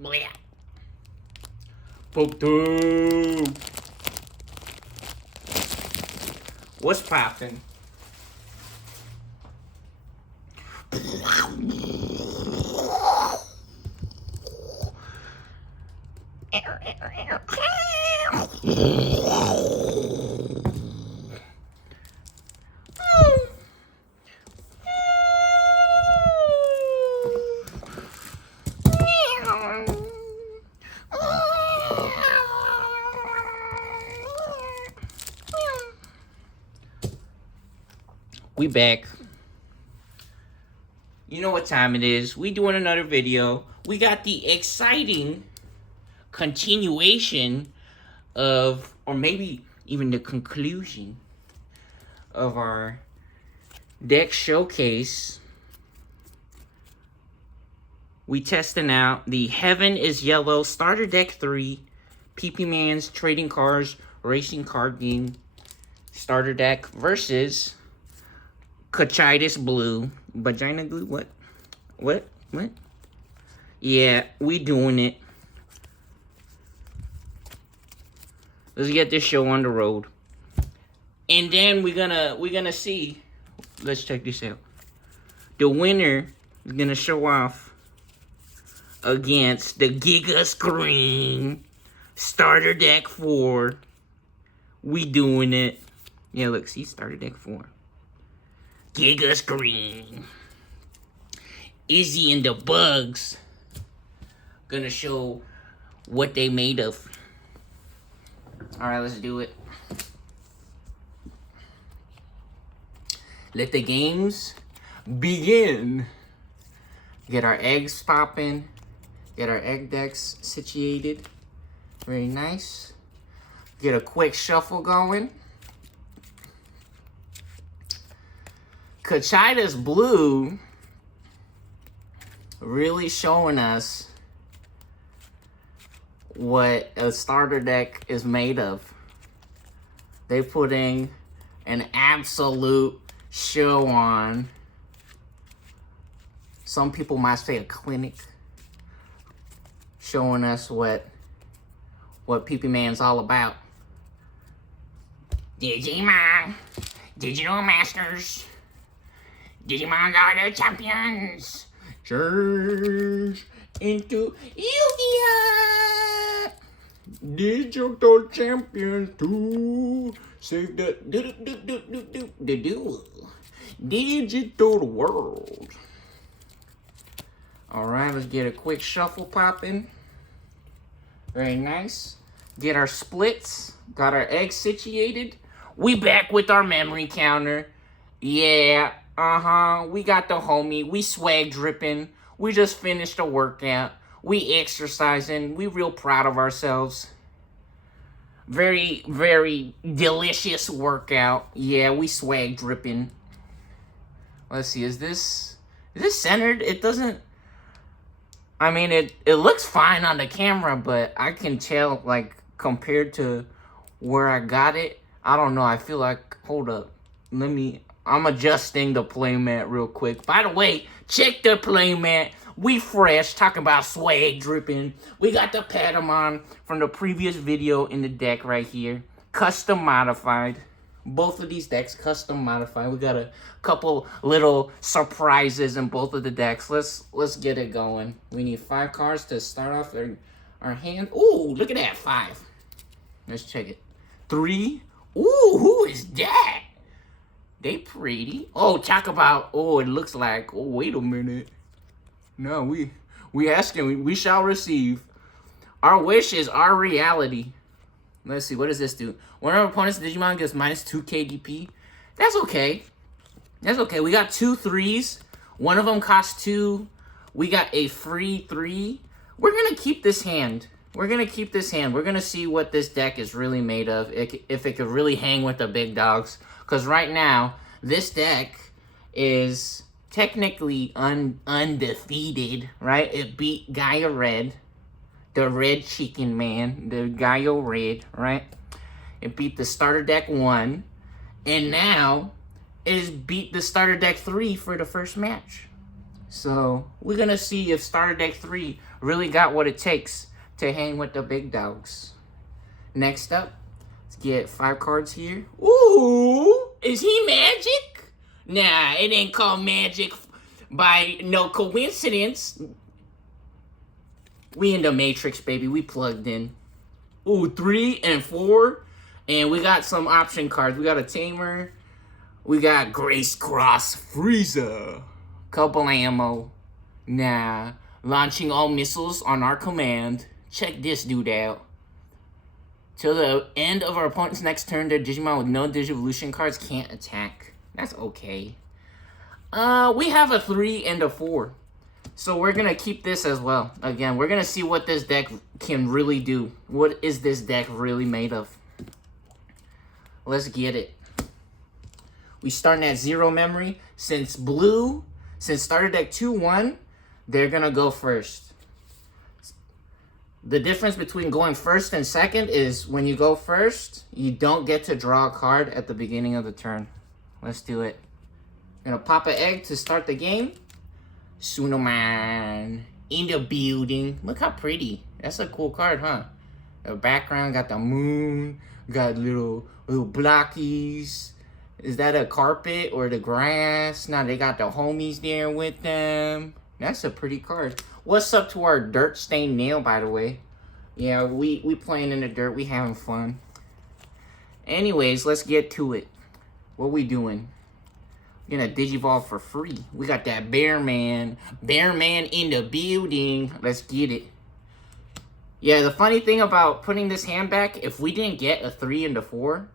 Blech. Poop tube. What's poppin'? We back. You know what time it is. We doing another video. We got the exciting continuation of, or maybe even the conclusion of our deck showcase. We testing out the Heaven is Yellow Starter Deck 3 PP Man's Trading Cards Racing Card Game Starter Deck versus Cocytus Blue. Vagina glue? What? Yeah, we doing it. Let's get this show on the road. And then we're gonna see. Let's check this out. The winner is gonna show off against the Giga Screen Starter Deck 4. We doing it. Yeah, look, see, Starter Deck 4. Giga Screen. Izzy and the Bugs gonna show what they made of. Alright, let's do it. Let the games begin. Get our eggs popping. Get our egg decks situated. Very nice. Get a quick shuffle going. Cocytus Blue really showing us what a starter deck is made of. They putting an absolute show on. Some people might say a clinic, showing us what PP Man's all about. Digimon, Digital Masters. Digimon are the champions. Change into Yu-Gi-Oh! Digital champions to save the digital world. Alright, let's get a quick shuffle popping. Very nice. Get our splits. Got our eggs situated. We back with our memory counter. Yeah. We got the homie. We swag dripping. We just finished a workout. We exercising. We real proud of ourselves. Very, very delicious workout. Yeah, we swag dripping. Let's see, is this centered? It doesn't, I mean, it looks fine on the camera, but I can tell, like, compared to where I got it, I don't know, I feel like, hold up, I'm adjusting the playmat real quick. By the way, check the playmat. We fresh, talking about swag dripping. We got the Patamon from the previous video in the deck right here. Custom modified. Both of these decks custom modified. We got a couple little surprises in both of the decks. Let's get it going. We need 5 cards to start off our hand. Ooh, look at that, 5. Let's check it. 3. Ooh, who is that? They pretty. Oh, talk about, oh, it looks like, oh, wait a minute. No, we asking, we shall receive. Our wish is our reality. Let's see, what does this do? One of our opponent's Digimon gets -2 KDP. That's okay. That's okay. We got 2 3s. One of them costs 2. We got a free 3. We're going to keep this hand. We're going to keep this hand. We're going to see what this deck is really made of. If it could really hang with the big dogs. Because right now, this deck is technically undefeated, right? It beat Gaia Red, the Red Chicken Man, the Gaia Red, right? It beat the starter deck 1, and now it has beat the starter deck 3 for the first match. So we're gonna see if Starter Deck 3 really got what it takes to hang with the big dogs. Next up, let's get 5 cards here. Ooh, is he magic? Nah, it ain't called magic by no coincidence. We in the Matrix, baby. We plugged in. Ooh, 3 and 4. And we got some option cards. We got a Tamer. We got Grace Cross Frieza. Couple ammo. Nah. Launching all missiles on our command. Check this dude out. Till the end of our opponent's next turn, their Digimon with no Digivolution cards can't attack. That's okay. We have a 3 and a 4. So we're going to keep this as well. Again, we're going to see what this deck can really do. What is this deck really made of? Let's get it. We starting at 0 memory. Since Starter Deck 2-1, they're going to go first. The difference between going first and second is when you go first, you don't get to draw a card at the beginning of the turn. Let's do it. Gonna pop an egg to start the game. Sunoman in the building. Look how pretty. That's a cool card, huh? The background got the moon. Got little blockies. Is that a carpet or the grass? Now they got the homies there with them. That's a pretty card. What's up to our dirt stained nail, by the way? Yeah, we playing in the dirt. We having fun. Anyways, let's get to it. What we doing? We're gonna Digivolve for free. We got that Bear Man. Bear Man in the building. Let's get it. Yeah, the funny thing about putting this hand back, if we didn't get a 3 and a 4,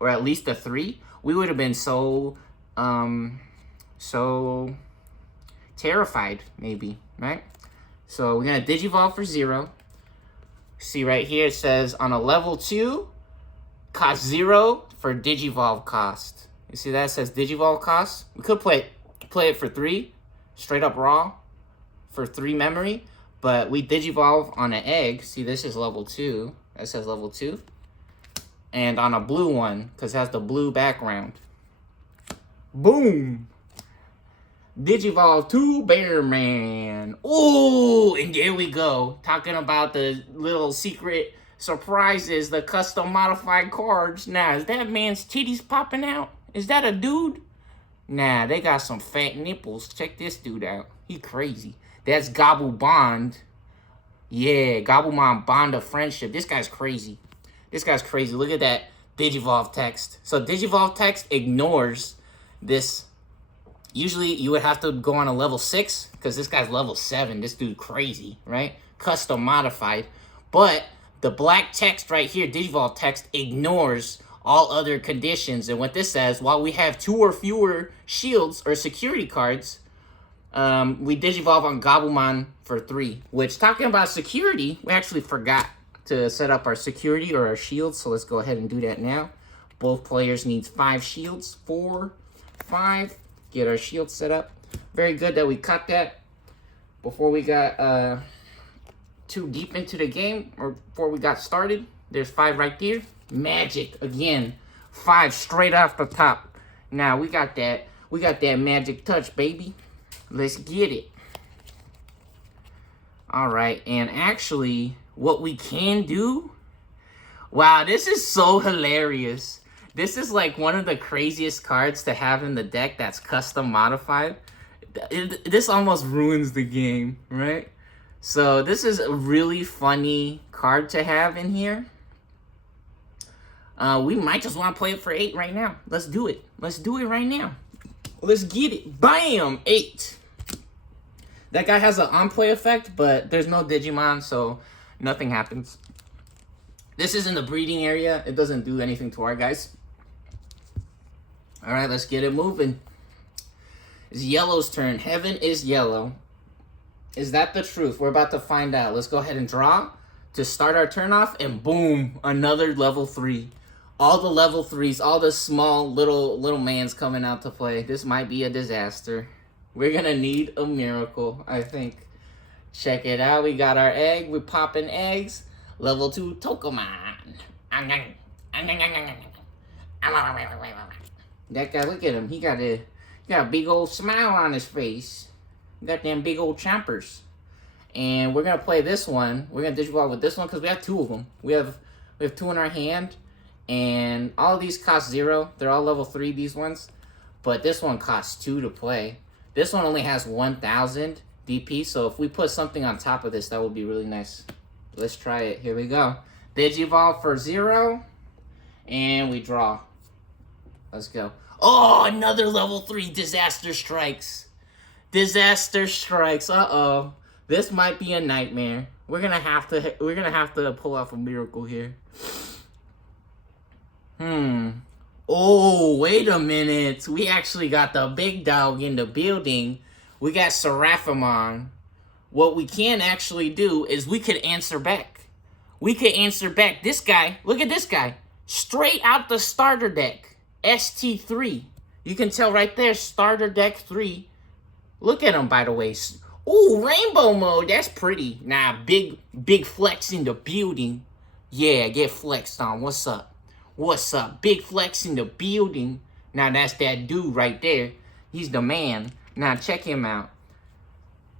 or at least a 3, we would have been so terrified, maybe, right? So we're gonna Digivolve for 0. See right here, it says on a level 2, cost 0 for Digivolve cost. You see that? It says Digivolve cost. We could play it for 3, straight up raw, for 3 memory, but we Digivolve on an egg. See, this is level 2. That says level 2. And on a blue one, because it has the blue background. Boom! Digivolve to Bear Man. Ooh, and there we go. Talking about the little secret surprises, the custom modified cards. Now, is that man's titties popping out? Is that a dude? Nah, they got some fat nipples. Check this dude out. He crazy. That's Gobble Bond. Yeah, Gobblemon Bond of Friendship. This guy's crazy. This guy's crazy. Look at that Digivolve text. So Digivolve text ignores this. Usually you would have to go on a level 6 because this guy's level 7. This dude crazy, right? Custom modified. But the black text right here, Digivolve text, ignores all other conditions. And what this says, while we have 2 or fewer shields or security cards, we Digivolve on Gobblemon for 3. Which, talking about security, we actually forgot to set up our security or our shields. So let's go ahead and do that now. Both players needs 5 shields. 4, 5. Get our shield set up. Very good that we cut that before we got too deep into the game, or before we got started. There's 5 right there. Magic again. 5 straight off the top. Now we got that magic touch, baby. Let's get it. All right, and actually what we can do, wow, this is so hilarious. This is like one of the craziest cards to have in the deck that's custom modified. This almost ruins the game, right? So this is a really funny card to have in here. We might just want to play it for 8 right now. Let's do it. Let's do it right now. Let's get it. Bam! 8. That guy has an on-play effect, but there's no Digimon, so nothing happens. This is in the breeding area. It doesn't do anything to our guys. All right, let's get it moving. It's Yellow's turn. Heaven is yellow. Is that the truth? We're about to find out. Let's go ahead and draw to start our turn off, and boom, another level 3. All the level 3s, all the small little mans coming out to play. This might be a disaster. We're gonna need a miracle, I think. Check it out. We got our egg. We're popping eggs. Level 2 Tokomon. That guy, look at him. He got a big old smile on his face. We got them big old chompers. And we're going to play this one. We're going to digivolve with this one because we have 2 of them. We have 2 in our hand. And all of these cost 0. They're all level 3, these ones. But this one costs 2 to play. This one only has 1,000 DP. So if we put something on top of this, that would be really nice. Let's try it. Here we go. Digivolve for 0. And we draw. Let's go. Oh, another level 3 Disaster Strikes. Disaster Strikes. Uh-oh. This might be a nightmare. We're gonna have to pull off a miracle here. Oh, wait a minute. We actually got the big dog in the building. We got Seraphimon. What we can actually do is we could answer back. We could answer back. This guy, look at this guy. Straight out the starter deck. ST3. You can tell right there, starter deck 3. Look at him, by the way. Ooh, rainbow mode. That's pretty. Nah, big flex in the building. Yeah, get flexed on. What's up? What's up? Big flex in the building. Now, that's that dude right there. He's the man. Now, check him out.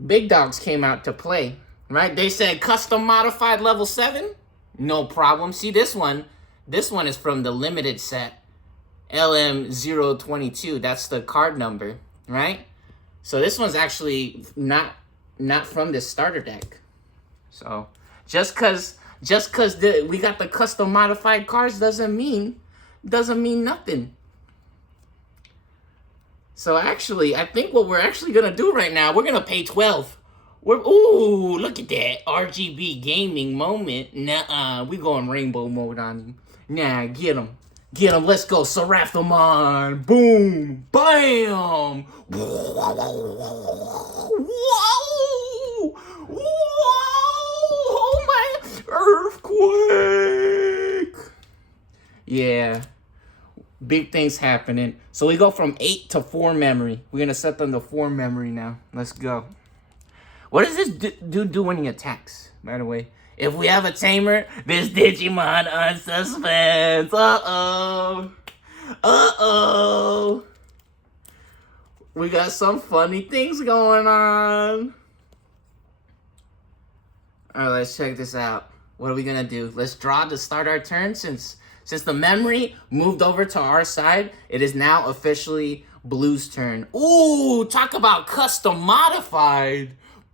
Big dogs came out to play, right? They said custom modified level 7. No problem. See, this one is from the limited set. LM022. That's the card number, right? So this one's actually not from this starter deck. So just cause we got the custom modified cards doesn't mean nothing. So actually, I think what we're actually gonna do right now, we're gonna pay 12. Ooh, look at that RGB gaming moment. Nuh-uh, we going rainbow mode on him. Nah, get him. Get him, let's go, Seraphimon. Boom, bam. Whoa, whoa, oh my, earthquake. Yeah, big things happening. So we go from 8 to 4 memory. We're gonna set them to 4 memory now. Let's go. What does this dude do when he attacks, by the way? If we have a tamer, this Digimon on suspense. Uh-oh. Uh-oh. We got some funny things going on. Alright, let's check this out. What are we gonna do? Let's draw to start our turn. Since the memory moved over to our side, it is now officially Blue's turn. Ooh, talk about custom modified.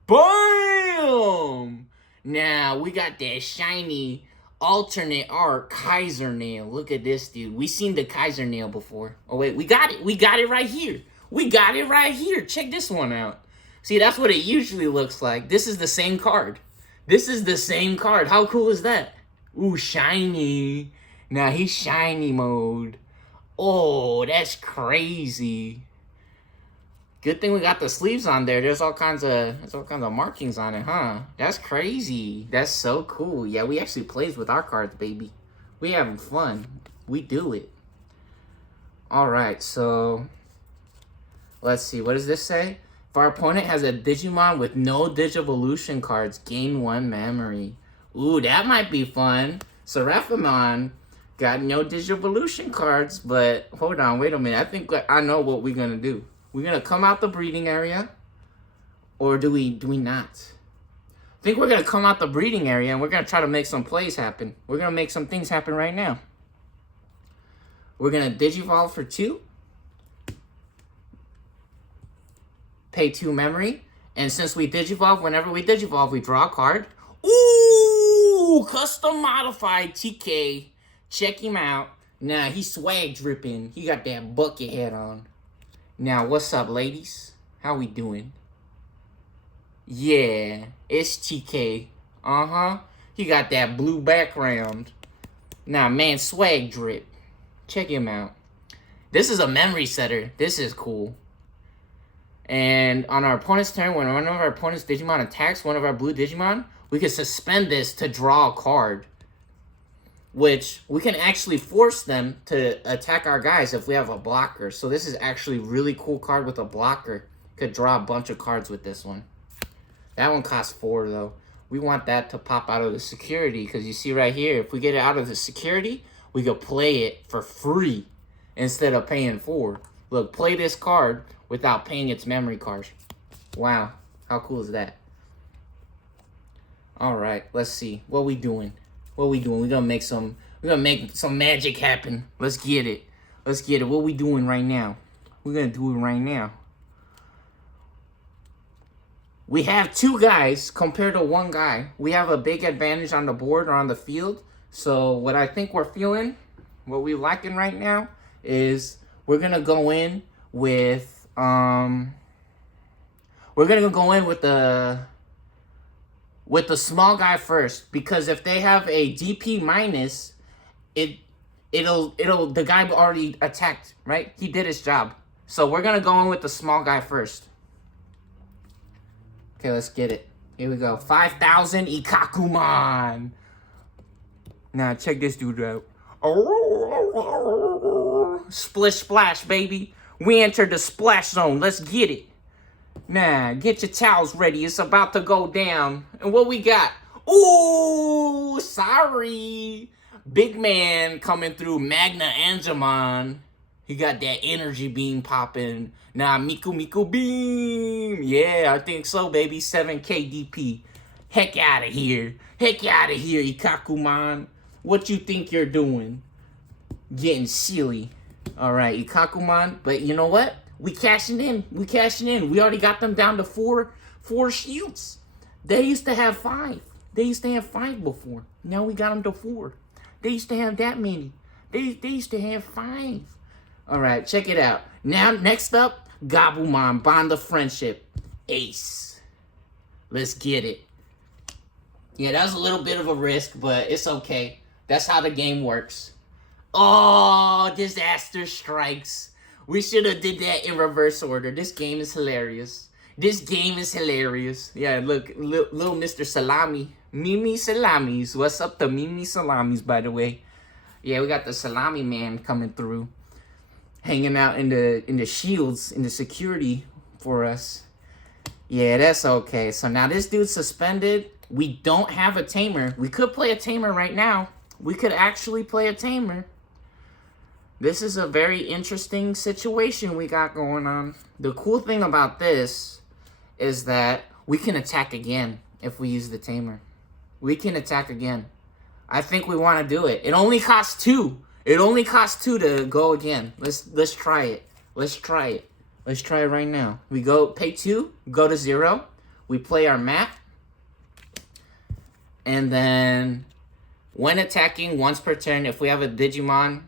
Bam! Now, we got that shiny alternate art Kaiser nail. Look at this, dude. We seen the Kaiser nail before. Oh, wait. We got it. We got it right here. We got it right here. Check this one out. See, that's what it usually looks like. This is the same card. This is the same card. How cool is that? Ooh, shiny. Now, he's shiny mode. Oh, that's crazy. Good thing we got the sleeves on there. There's all kinds of markings on it, huh? That's crazy. That's so cool. Yeah, we actually plays with our cards, baby. We having fun. We do it. All right, so let's see. What does this say? If our opponent has a Digimon with no Digivolution cards, gain 1 memory. Ooh, that might be fun. Seraphimon got no Digivolution cards, but hold on, wait a minute. I think I know what we're gonna do. We're gonna come out the breeding area, or do we not? I think we're gonna come out the breeding area and we're gonna try to make some plays happen. We're gonna make some things happen right now. We're gonna Digivolve for 2. Pay 2 memory. And since we Digivolve, whenever we Digivolve, we draw a card. Ooh! Custom modified TK. Check him out. Now, he's swag dripping. He got that bucket head on. Now, what's up, ladies? How we doing? Yeah, it's TK. Uh-huh. He got that blue background. Now, man, swag drip. Check him out. This is a memory setter. This is cool. And on our opponent's turn, when one of our opponent's Digimon attacks one of our blue Digimon, we can suspend this to draw a card. Which we can actually force them to attack our guys if we have a blocker. So this is actually a really cool card with a blocker. Could draw a bunch of cards with this one. That one costs 4 though. We want that to pop out of the security because you see right here, if we get it out of the security, we could play it for free instead of paying 4. Look, play this card without paying its memory card. Wow. How cool is that? All right, let's see. What we doing? What we doing? We're gonna make some magic happen. Let's get it. Let's get it. What we doing right now? We're gonna do it right now. We have 2 guys compared to 1 guy. We have a big advantage on the board or on the field. So what I think we're feeling, what we're liking right now, is we're gonna go in with the small guy first, because if they have a DP minus, it'll the guy already attacked, right? He did his job. So we're gonna go in with the small guy first. Okay, let's get it. Here we go. 5,000 Ikakuman. Now check this dude out. Splish splash, baby. We entered the splash zone. Let's get it. Nah, get your towels ready. It's about to go down. And what we got? Ooh, sorry. Big man coming through, Magna Angemon. He got that energy beam popping. Nah, Miku beam. Yeah, I think so, baby. 7K DP. Heck out of here. Heck out of here, Ikakuman. What you think you're doing? Getting silly. All right, Ikakuman. But you know what? We cashing in. We cashing in. We already got them down to four shields. They used to have 5. They used to have 5 before. Now we got them to 4. They used to have that many. They used to have 5. All right, check it out. Now, next up, Gabumon, Bond of Friendship. Ace. Let's get it. Yeah, that was a little bit of a risk, but it's okay. That's how the game works. Oh, disaster strikes. We should have did that in reverse order. This game is hilarious. This game is hilarious. Yeah, look, little Mr. Salami. Mimi Salamis. What's up to Mimi Salamis, by the way? Yeah, we got the Salami man coming through. Hanging out in the shields, in the security for us. Yeah, that's okay. So now this dude's suspended. We don't have a tamer. We could play a tamer right now. We could actually play a tamer. This is a very interesting situation we got going on. The cool thing about this is that we can attack again if we use the tamer. We can attack again. I think we want to do it. It only costs 2. It only costs 2 to go again. Let's try it. Let's try it. Let's try it right now. We go pay 2, go to 0. We play our map. And then when attacking once per turn, if we have a Digimon,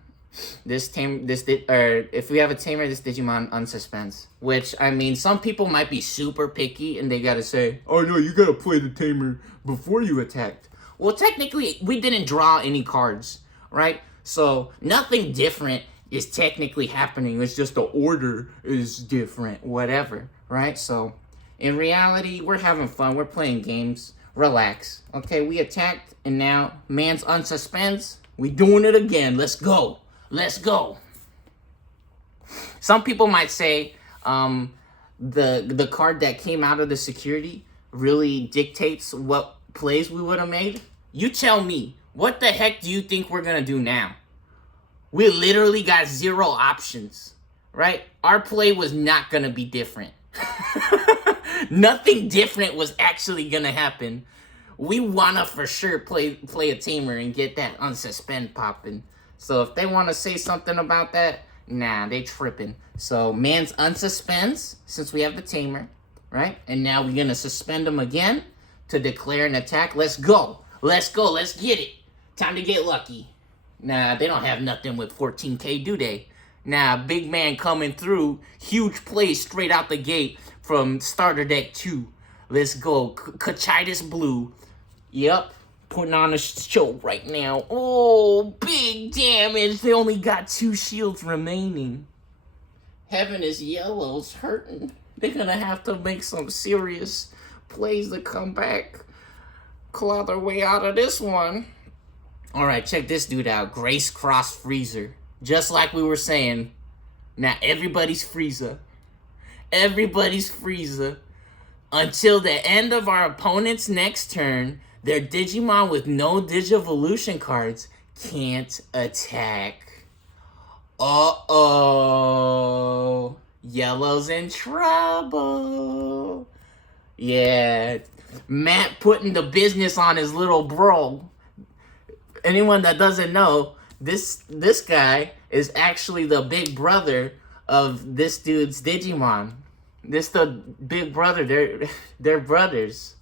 if we have a tamer, this Digimon unsuspends. Which, I mean, some people might be super picky and they gotta say, oh no, you gotta play the tamer before you attacked. Well, technically, we didn't draw any cards, right? So nothing different is technically happening. It's just the order is different, whatever, right? So in reality, we're having fun. We're playing games. Relax. Okay, we attacked and now man's unsuspends. We doing it again. Let's go. Let's go. Some people might say the card that came out of the security really dictates what plays we would have made. You tell me. What the heck do you think we're going to do now? We literally got 0 options, right? Our play was not going to be different. Nothing different was actually going to happen. We want to for sure play a tamer and get that unsuspend popping. So if they want to say something about that, nah, they tripping. So man's unsuspends since we have the tamer, right? And now we're going to suspend him again to declare an attack. Let's go. Let's go. Let's get it. Time to get lucky. Nah, they don't have nothing with 14K, do they? Nah, big man coming through. Huge play straight out the gate from starter deck 2. Let's go. Cocytus Blue. Yep. Putting on a show right now. Oh, big damage. They only got 2 shields remaining. Heaven is Yellow's hurting. They're going to have to make some serious plays to come back. Claw their way out of this one. All right, check this dude out. Grace Cross Freezer. Just like we were saying. Now, everybody's Frieza. Everybody's Frieza. Until the end of our opponent's next turn, their Digimon with no Digivolution cards can't attack. Uh-oh. Yellow's in trouble. Yeah. Matt putting the business on his little bro. Anyone that doesn't know, this guy is actually the big brother of this dude's Digimon. This the big brother. They're brothers.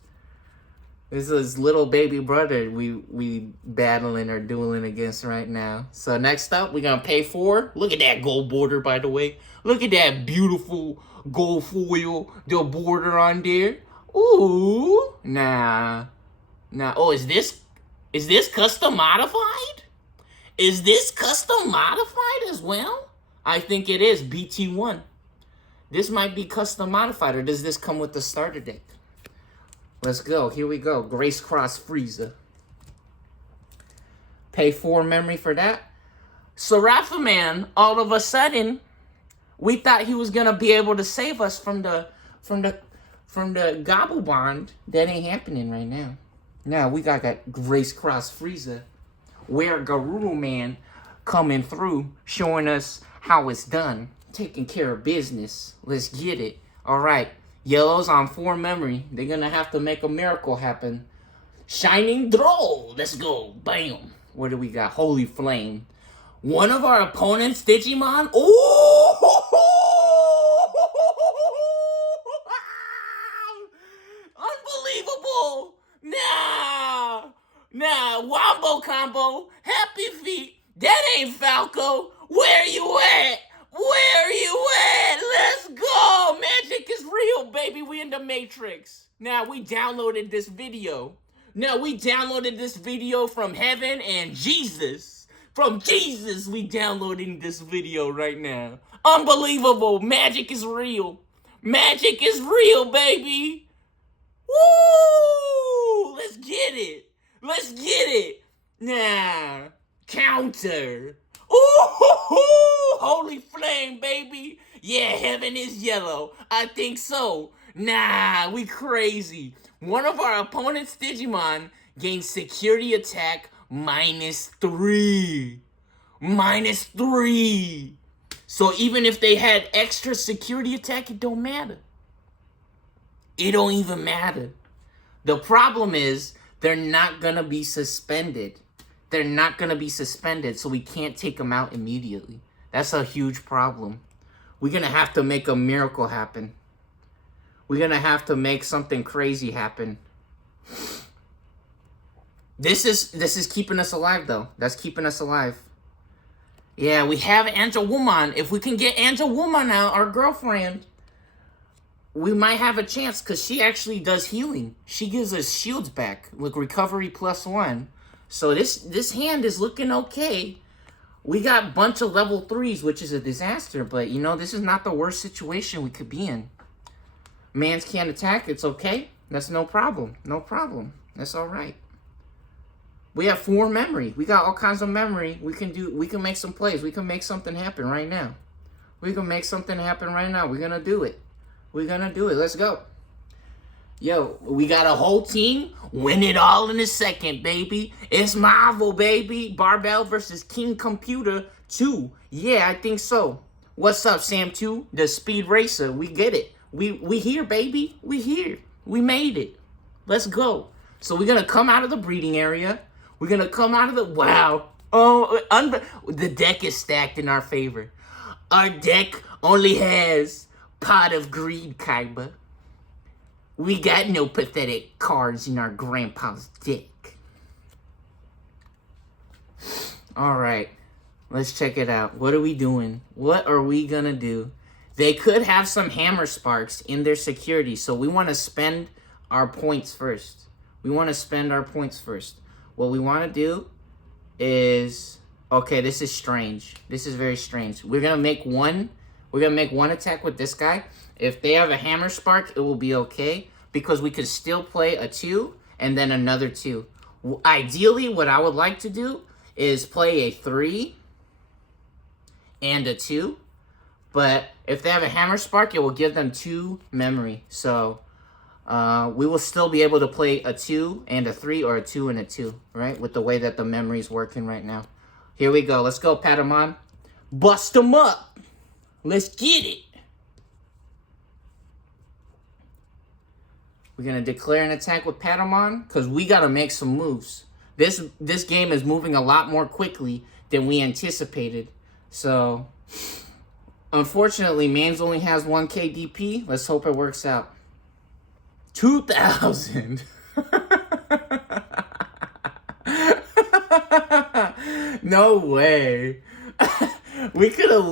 This is his little baby brother we battling or dueling against right now. So next up, we're gonna pay 4. Look at that gold border, by the way. Look at that beautiful gold foil, the border on there. Ooh, nah. Oh, is this custom modified? Is this custom modified as well? I think it is BT1. This might be custom modified, or does this come with the starter deck? Let's go. Here we go. Grace Cross Frieza. Pay 4 memory for that. Seraphimon, all of a sudden, we thought he was gonna be able to save us from the Gobble Bond. That ain't happening right now. Now we got Grace Cross Frieza, where Garuru Man coming through, showing us how it's done, taking care of business. Let's get it. All right. Yellow's on 4 memory. They're going to have to make a miracle happen. Shining Droll. Let's go. Bam. What do we got? Holy Flame. One of our opponents, Digimon. Oh! Unbelievable. Nah. Wombo combo. Happy Feet. That ain't Falco. Where you at? Where you at? Let's go! Magic is real, baby. We in the Matrix. Now, we downloaded this video. From heaven and Jesus. From Jesus, we downloading this video right now. Unbelievable. Magic is real. Magic is real, baby. Woo! Let's get it. Nah. Counter. Ooh, holy flame, baby. Yeah, heaven is yellow. I think so. Nah, we crazy. One of our opponent's Digimon gains security attack -3. -3. So even if they had extra security attack, it don't matter. It don't even matter. The problem is they're not gonna be suspended. So we can't take them out immediately. That's a huge problem. We're gonna have to make a miracle happen. We're gonna have to make something crazy happen. This is keeping us alive, though. That's keeping us alive. Yeah, we have Angel Woman. If we can get Angel Woman out, our girlfriend, we might have a chance, because she actually does healing. She gives us shields back, like recovery +1. So this hand is looking okay. We got a bunch of level 3s, which is a disaster. But, this is not the worst situation we could be in. Mans can't attack. It's okay. That's no problem. That's all right. We have 4 memory. We got all kinds of memory. We can make some plays. We can make something happen right now. We're going to do it. Let's go. Yo, we got a whole team. Win it all in a second, baby. It's Marvel, baby. Barbell versus King Computer 2. Yeah, I think so. What's up, Sam 2? The Speed Racer. We get it. We here, baby. We here. We made it. Let's go. So we're going to come out of the breeding area. We're going to come out of the... Wow. Oh, the deck is stacked in our favor. Our deck only has Pot of Greed, Kaiba. We got no pathetic cards in our grandpa's deck. Alright. Let's check it out. What are we doing? What are we gonna do? They could have some Hammer Sparks in their security, so we want to spend our points first. What we want to do is... Okay, this is strange. This is very strange. We're gonna make one attack with this guy. If they have a Hammer Spark, it will be okay, because we could still play a 2 and then another 2. Ideally, what I would like to do is play a 3 and a 2. But if they have a Hammer Spark, it will give them 2 memory. So we will still be able to play a 2 and a 3, or a 2 and a 2, right? With the way that the memory is working right now. Here we go. Let's go, Patamon. Bust them up. Let's get it. We're going to declare an attack with Patamon because we got to make some moves. This game is moving a lot more quickly than we anticipated. So, unfortunately, Mans only has 1k DP. Let's hope it works out. 2,000. No way. We could have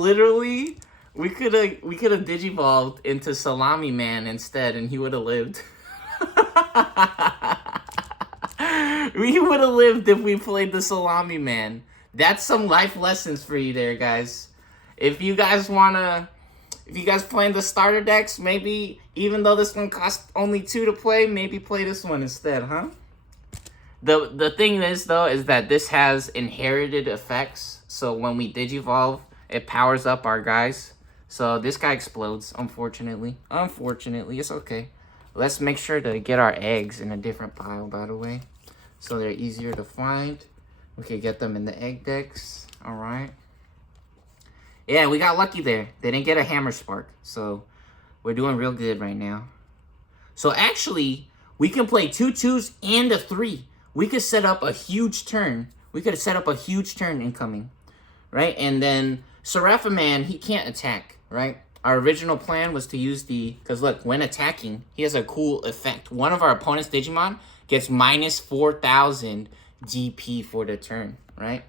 digivolved into Salami Man instead, and he would have lived. We would have lived if we played the Salami Man. That's some life lessons for you there, guys. If you guys playing the starter decks, maybe even though this one costs only 2 to play, maybe play this one instead, huh? The thing is, though, is that this has inherited effects. So when we digivolve, it powers up our guys. So this guy explodes, unfortunately. Unfortunately, it's okay. Let's make sure to get our eggs in a different pile, by the way. So they're easier to find. We can get them in the egg decks. All right. Yeah, we got lucky there. They didn't get a Hammer Spark. So we're doing real good right now. So actually, we can play 2 2s and a 3. We could set up a huge turn. We could set up a huge turn incoming. Right? And then Seraphiman, he can't attack. Right? Our original plan was to use because look, when attacking, he has a cool effect. One of our opponent's Digimon gets minus 4,000 DP for the turn, right?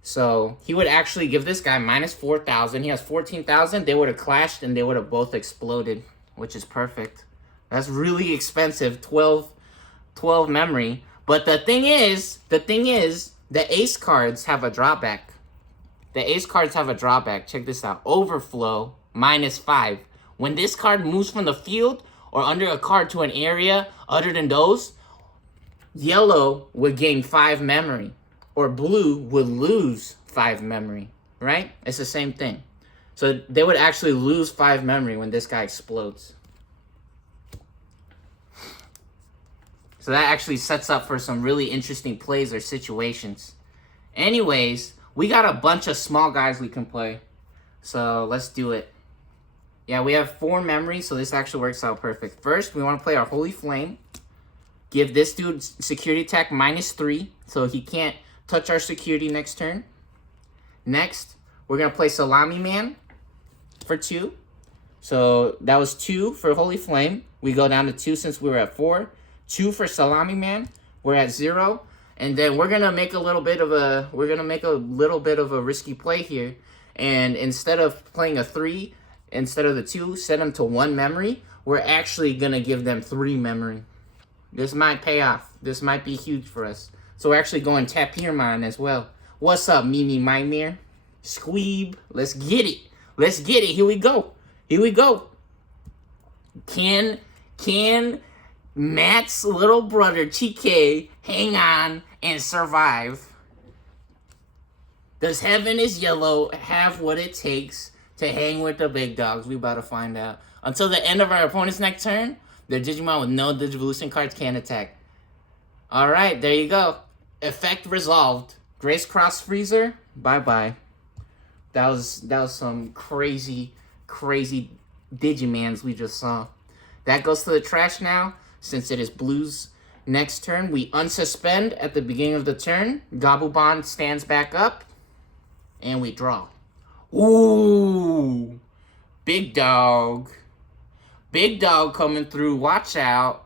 So he would actually give this guy minus 4,000. He has 14,000. They would have clashed and they would have both exploded, which is perfect. That's really expensive, 12 memory. But the thing is, the ace cards have a drawback. The ace cards have a drawback. Check this out. Overflow, minus 5. When this card moves from the field or under a card to an area other than those, yellow would gain 5 memory. Or blue would lose 5 memory. Right? It's the same thing. So they would actually lose 5 memory when this guy explodes. So that actually sets up for some really interesting plays or situations. Anyways, we got a bunch of small guys we can play. So let's do it. Yeah, we have 4 memory, so this actually works out perfect. First, we want to play our Holy Flame. Give this dude security attack minus 3, so he can't touch our security next turn. Next, we're going to play Salami Man for 2. So that was 2 for Holy Flame. We go down to 2 since we were at 4. 2 for Salami Man. We're at 0. And then we're gonna make a little bit of a risky play here. And instead of playing a 3, instead of the 2, set them to 1 memory. We're actually gonna give them 3 memory. This might pay off. This might be huge for us. So we're actually going Tapirmon as well. What's up, Mimi Mimir? Squeeb. Let's get it. Let's get it. Here we go. Here we go. Can Matt's little brother, TK, hang on and survive? Does Heaven is Yellow have what it takes to hang with the big dogs? We about to find out. Until the end of our opponent's next turn, their Digimon with no Digivolution cards can't attack. Alright, there you go. Effect resolved. Grace Cross Freezer, bye-bye. That was some crazy Digimans we just saw. That goes to the trash now. Since it is Blue's next turn, we unsuspend at the beginning of the turn. Gabubon stands back up. And we draw. Ooh! Big dog. Big dog coming through. Watch out.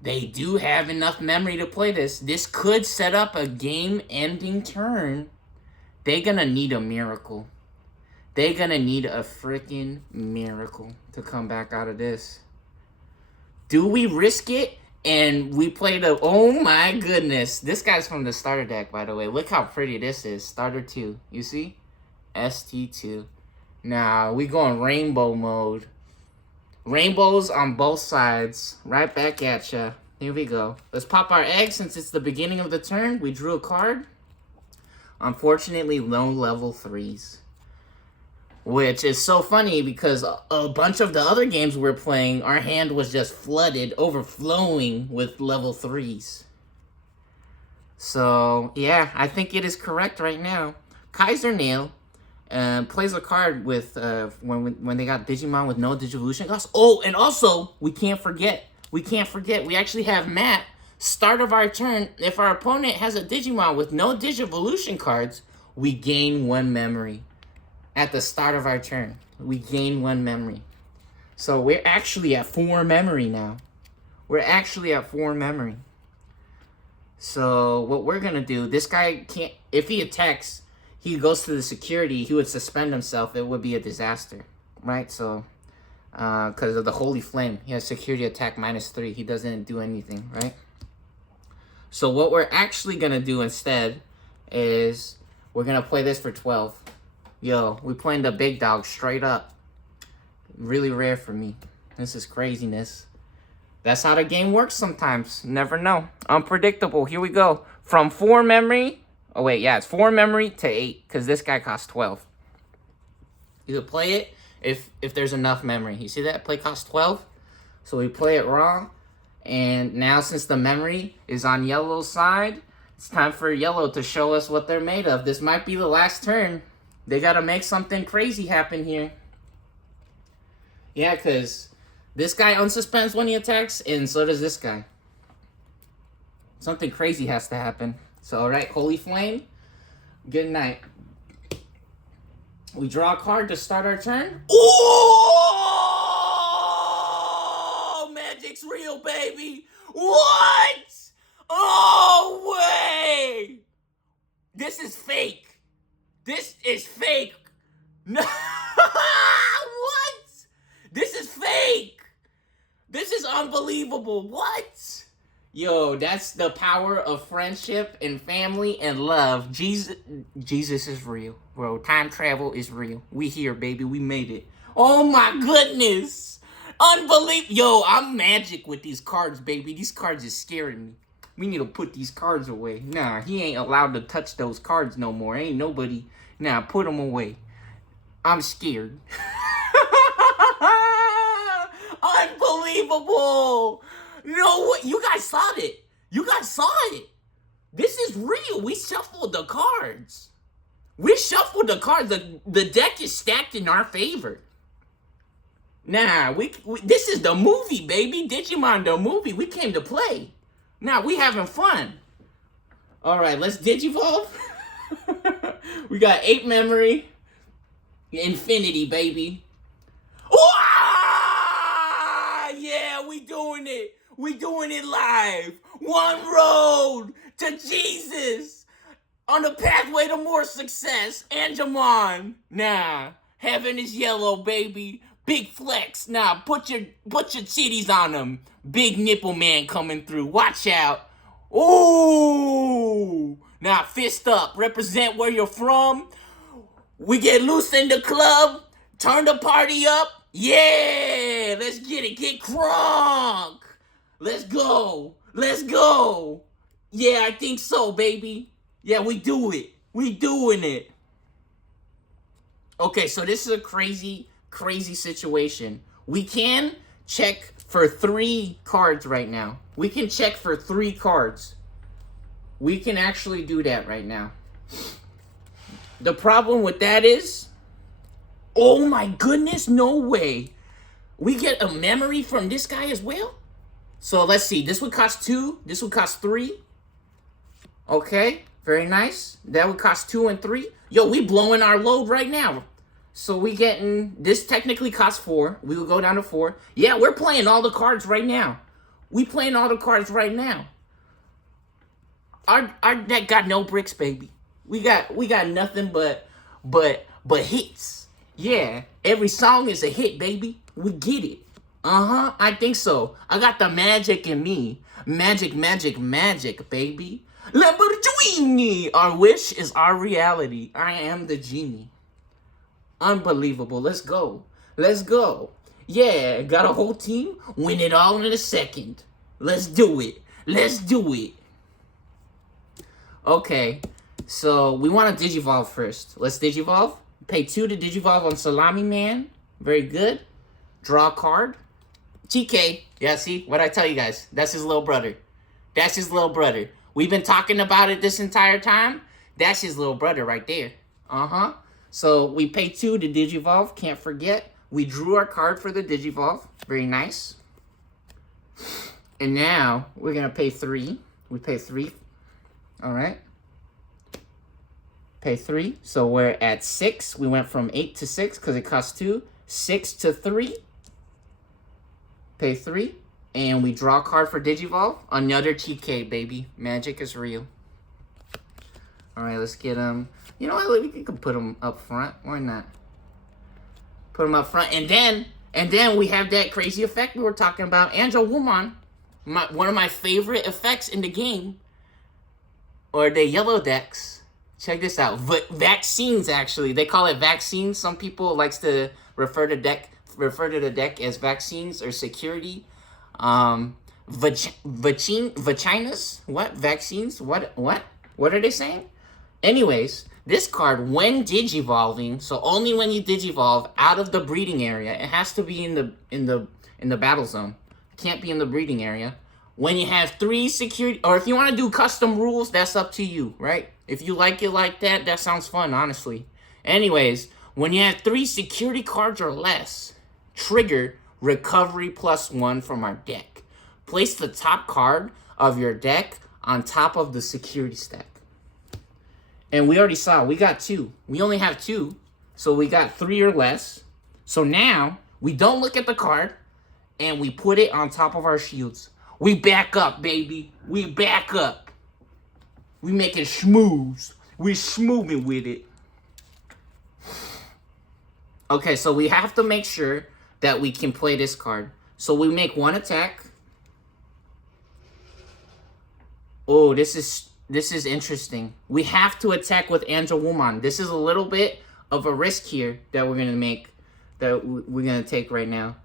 They do have enough memory to play this. This could set up a game-ending turn. They're gonna need a miracle. They're gonna need a freaking miracle to come back out of this. Do we risk it? And we play the... Oh my goodness. This guy's from the starter deck, by the way. Look how pretty this is. Starter 2. You see? ST2. Now, we going rainbow mode. Rainbows on both sides. Right back at ya. Here we go. Let's pop our egg since it's the beginning of the turn. We drew a card. Unfortunately, low level 3s. Which is so funny because a bunch of the other games we're playing, our hand was just flooded, overflowing with level 3s. So, yeah, I think it is correct right now. Kaiser Nail plays a card with when they got Digimon with no Digivolution cost. Oh, and also, we can't forget, We can't forget. We actually have Matt. Start of our turn. If our opponent has a Digimon with no Digivolution cards, we gain 1 memory. At the start of our turn, we gain 1 memory. So we're actually at 4 memory now. We're actually at 4 memory. So what we're going to do, this guy can't, if he attacks, he goes to the security, he would suspend himself. It would be a disaster, right? So, because of the Holy Flame, he has security attack -3. He doesn't do anything, right? So what we're actually going to do instead is we're going to play this for 12. Yo, we playing the big dog straight up. Really rare for me. This is craziness. That's how the game works sometimes. Never know. Unpredictable. Here we go. From 4 memory. Oh, wait. Yeah, it's 4 memory to 8. Because this guy costs 12. You can play it if there's enough memory. You see that? Play costs 12. So we play it raw. And now since the memory is on yellow's side, it's time for yellow to show us what they're made of. This might be the last turn. They got to make something crazy happen here. Yeah, because this guy unsuspends when he attacks, and so does this guy. Something crazy has to happen. So, alright, Holy Flame. Good night. We draw a card to start our turn. Oh! Magic's real, baby! What? Oh, way! This is fake. This is fake. No. What? This is fake. This is unbelievable. What? Yo, that's the power of friendship and family and love. Jesus is real, bro. Time travel is real. We here, baby. We made it. Oh my goodness. Unbelievable. Yo, I'm magic with these cards, baby. These cards is scaring me. We need to put these cards away. Nah, he ain't allowed to touch those cards no more. Ain't nobody. Nah, put them away. I'm scared. Unbelievable. No, you guys saw it. You guys saw it. This is real. We shuffled the cards. We shuffled the cards. The deck is stacked in our favor. Nah, this is the movie, baby. Digimon the movie. We came to play. Now we having fun. All right, let's Digivolve. We got 8 memory. Infinity, baby. Ah! Yeah, we doing it. We doing it live. One road to Jesus. On the pathway to more success. Angemon. Nah, heaven is yellow, baby. Big flex. Nah, put your titties on them. Big nipple man coming through. Watch out. Ooh. Now, fist up. Represent where you're from. We get loose in the club. Turn the party up. Yeah. Let's get it. Get crunk. Let's go. Let's go. Yeah, I think so, baby. Yeah, we do it. We doing it. Okay, so this is a crazy situation. We can check for 3 cards right now. We can check for 3 cards. We can actually do that right now. The problem with that is, oh my goodness, no way. We get a memory from this guy as well? So let's see. This would cost 2. This would cost 3. Okay, very nice. That would cost 2 and 3. Yo, we blowing our load right now. So we getting, this technically costs 4. We will go down to 4. Yeah, we're playing all the cards right now. We playing all the cards right now. Our deck got no bricks, baby. We got nothing but hits. Yeah, every song is a hit, baby. We get it. Uh-huh, I think so. I got the magic in me. Magic, magic, magic, baby. Lamborghini! Our wish is our reality. I am the genie. Unbelievable. Let's go. Let's go. Yeah, got a whole team. Win it all in a second. Let's do it. Let's do it. Okay, so we want to Digivolve first. Let's Digivolve. Pay 2 to Digivolve on Salami Man. Very good. Draw a card. TK. Yeah, see? What'd I tell you guys? That's his little brother. That's his little brother. We've been talking about it this entire time. That's his little brother right there. Uh-huh. So we pay 2 to Digivolve. Can't forget. We drew our card for the Digivolve. Very nice. And now we're gonna pay 3. We pay 3. All right. Pay 3. So we're at 6. We went from 8 to 6 because it costs 2. 6 to 3. Pay 3. And we draw a card for Digivolve. Another TK, baby. Magic is real. All right, let's get them. You know what? We can put them up front. Why not? Put them up front. And then we have that crazy effect we were talking about. Angel Woman. One of my favorite effects in the game. Or the yellow decks. Check this out. Vaccines, actually. They call it vaccines. Some people likes to refer to the deck as vaccines or security. Vaginas? What? Vaccines? What? What are they saying? Anyways, this card, when digivolving, so only when you digivolve out of the breeding area, it has to be in the battle zone. It can't be in the breeding area. When you have 3 security, or if you want to do custom rules, that's up to you, right? If you like it like that, that sounds fun, honestly. Anyways, when you have 3 security cards or less, trigger recovery +1 from our deck. Place the top card of your deck on top of the security stack. And we already saw, we got 2. We only have 2, so we got 3 or less. So now, we don't look at the card, and we put it on top of our shields. We back up, baby. We back up. We making schmooze. We schmooving with it. Okay, so we have to make sure that we can play this card. So we make 1 attack. Oh, this is interesting. We have to attack with Angel Woman. This is a little bit of a risk here that we're gonna make, that we're gonna take right now,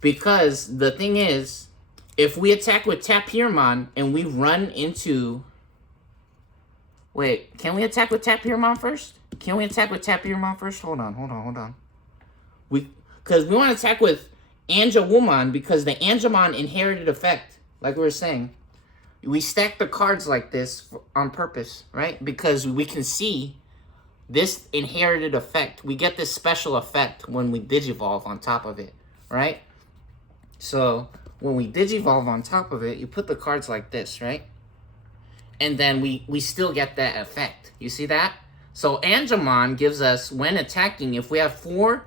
because the thing is, if we attack with Tapirmon and we run into, wait, can we attack with Tapirmon first? Can we attack with Tapirmon first? Hold on. Because we want to attack with Angel Woman because the Angemon inherited effect, like we were saying. We stack the cards like this on purpose, right? Because we can see this inherited effect. We get this special effect when we digivolve on top of it, right? So when we digivolve on top of it, you put the cards like this, right? And then we still get that effect. You see that? So Angemon gives us, when attacking, if we have 4...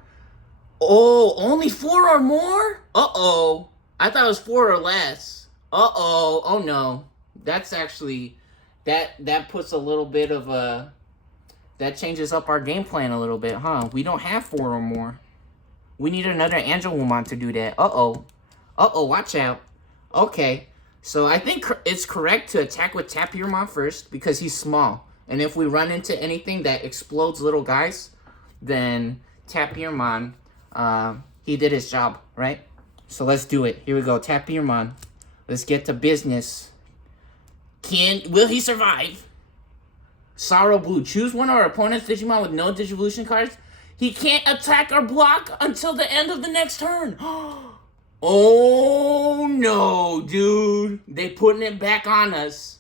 Oh, only 4 or more? Uh-oh. I thought it was 4 or less. Uh-oh. Oh, no. That's actually... That puts a little bit of a... That changes up our game plan a little bit, huh? We don't have 4 or more. We need another Angel Woman to do that. Uh-oh. Uh-oh, watch out. Okay. So I think it's correct to attack with Tapirmon first because he's small. And if we run into anything that explodes little guys, then Tapirmon... he did his job, right? So let's do it. Here we go. Tapirmon. Let's get to business. Will he survive? Sorrow Blue. Choose one of our opponent's Digimon with no Digivolution cards. He can't attack or block until the end of the next turn. Oh no, dude. They putting it back on us.